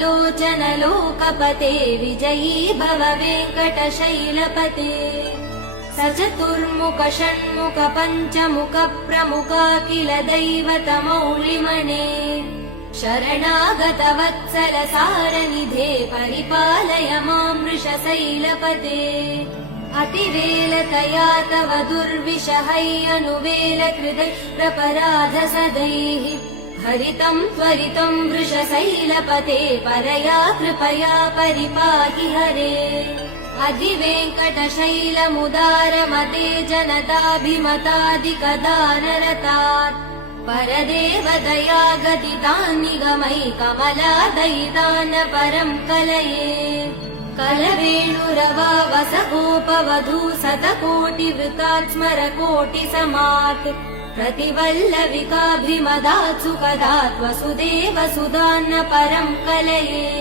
लोचन लोकपते विजयी भव वेङ्कटशैलपते सचतुर्मुख षण्मुख पञ्चमुख प्रमुखाखिल दैवतमौलिमने शरणागत वत्सल सारनिधे परिपालय मां वृषशैलपते अतिवेलतया तव दुर्विषहैयनुवेल कृतप्रपराध सदैः हरितं त्वरितं वृषशैलपते परया कृपया परिपाहि हरे अधिवेङ्कटशैलमुदारमते जनताभिमतादिकदानरतात् परदेवदया गदितान्निगमै कमलादयितान् परं कलये कलवेणुरवा वसगोपवधू शतकोटिवृतात् स्मरकोटिसमात् प्रतिवल्लविकाभिमदात् सुखदात् वसुदेव सुधान्न परं कलये।